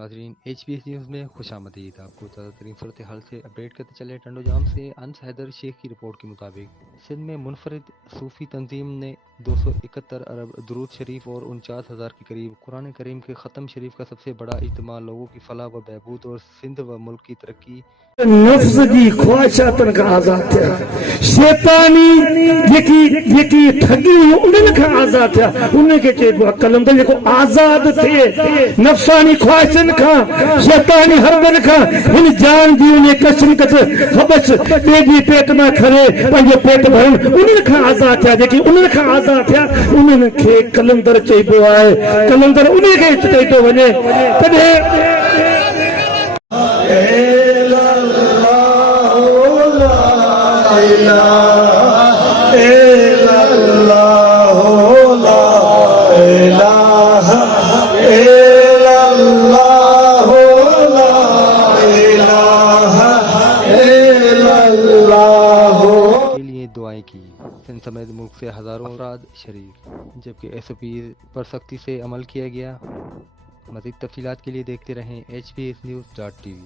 ناظرین H P S news میں خوش آمدید. آپ کو تازہ ترین صورتحال سے اپڈیٹ کرتے چلے. ٹنڈو جام سے انس حیدر شیخ کی رپورٹ کے مطابق سندھ میں منفرد صوفی تنظیم نے 271 ارب درود شریف اور 49,000 کے قریب قرآن کریم کے ختم شریف کا سب سے بڑا اجتماع لوگوں کی فلاح و بہبود اور سندھ و ملک کی ترقی نفس دی خواہشاتن کا آزاد تھا. شیطانی یکی ٹھگی انہن کا آزاد تھا. انہن کے چیز کلندر یکو آزاد تھے نفسانی خواہشن کا شیطانی حربن کا. ان جان دی انہیں کشن کت خبش تیجی پیٹ میں کھرے پنجو پیٹ بھرن انہن کا آزاد تھا. دیکھیں انہن کا آزاد تھا. انہن کے کلندر چیبو آئے کلندر انہیں کے چیبو بنے تدھے دعائیں کی. سندھ سمیت ملک سے ہزاروں افراد شریک جبکہ ایس او پی پر سختی سے عمل کیا گیا. مزید تفصیلات کے لیے دیکھتے رہیں HPSnews.tv.